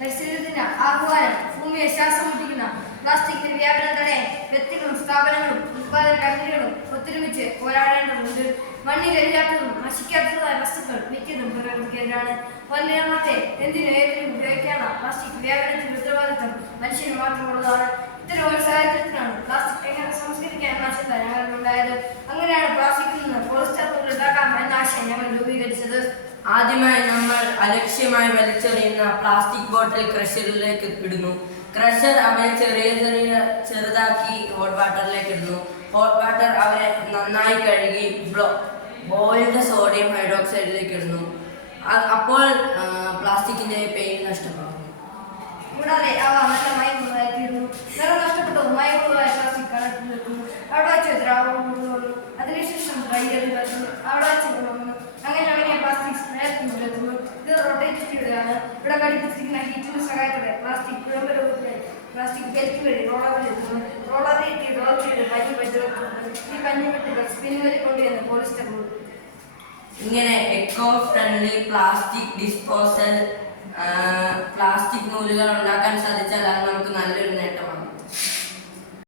പരിസ്ഥിതിദിന ആഹ്വാനം ഭൂമിയെ ശ്വാസം മുട്ടിക്കുന്ന പ്ലാസ്റ്റിക്കിന്റെ വ്യാപനം തടയാൻ വ്യക്തികളും സ്ഥാപനങ്ങളും ഉത്പാദന കമ്പനികളും ഒത്തൊരുമിച്ച് പോരാടേണ്ടതുണ്ട്. മണ്ണിലെല്ലാത്തതും നശിക്കാത്തതുമായ വസ്തുക്കൾ മിക്കതും പ്രകൃതിക്കെതിരാണ്. ഒന്നാമത്തെ എന്തിനും ഏതിനും ഉപയോഗിക്കാനുള്ള പ്ലാസ്റ്റിക് വ്യാപനത്തിന്റെ ഉത്തരവാദിത്തം മനുഷ്യന് മാത്രമുള്ളതാണ്. ഇത്തരം ഒരു സാഹചര്യത്തിലാണ് പ്ലാസ്റ്റിക് എങ്ങനെ സംസ്കരിക്കാൻ എന്ന ചിന്ത ഞങ്ങളുണ്ടായത്. അങ്ങനെയാണ് പ്ലാസ്റ്റിക്കിൽ നിന്ന് പോളിസ്റ്റർ നൂൽ ഉണ്ടാക്കാം എന്ന ആശയം ഞങ്ങൾ രൂപീകരിച്ചത്. ആദ്യമായി നമ്മൾ അലക്ഷ്യമായി വലിച്ചെറിയുന്ന പ്ലാസ്റ്റിക് ബോട്ടിൽ ക്രഷറിലേക്ക് ഇടുന്നു. ക്രഷർ അവയെ ചെറുതാക്കി ഹോട്ട് വാട്ടറിലേക്ക് ഇടുന്നു. ഹോട്ട് വാട്ടർ അവരെ നന്നായി കഴുകി ബോയിൽഡ് സോഡിയം ഹൈഡ്രോക്സൈഡിലേക്ക് ഇടുന്നു. അപ്പോൾ പ്ലാസ്റ്റിക്കിന്റെ പേര് നഷ്ടമാകുന്നു. കൂടാതെ അവ നല്ല മയമുള്ളതായി തീരുന്നു. നിറം നഷ്ടപ്പെട്ടു മയമുള്ളതായ പ്ലാസ്റ്റിക് കടത്തിൽ വെക്കുന്നു. അവിടെ വെച്ച് ദ്രാവകം കൊണ്ടുവന്നു. അതിനുശേഷം ഡ്രൈയറിൽ വെക്കുന്നു. അവിടെ വെച്ച് കൊണ്ടുവന്നു. അങ്ങനെ അങ്ങനെ പ്ലാസ്റ്റിക് സ്പ്രേത്തുന്നു. ഇത് റൊട്ടേറ്റ് ചെയ്തതാണ്. ഇവിടെ ഘടിപ്പിച്ചിരിക്കുന്ന ഹീറ്റിന്റെ സഹായത്തോടെ പ്ലാസ്റ്റിക് കുഴമ്പ് രൂപത്തിൽ പ്ലാസ്റ്റിക് ബെൽറ്റ് വഴി റോളറിൽ എത്തുന്നു. റോളറിൽ റോൾ ചെയ്ത് പഞ്ഞി വെച്ച് വെക്കുന്നു. ഈ പഞ്ഞിപ്പെട്ടുകൾ സ്പിന്നുകളിൽ കൊണ്ടുവന്ന് പോളിസ്റ്റർ കൊടുക്കും. ഇങ്ങനെ eco friendly plastic disposal plastic നൂലുകൾ ഉണ്ടാക്കാൻ സാധിച്ചാൽ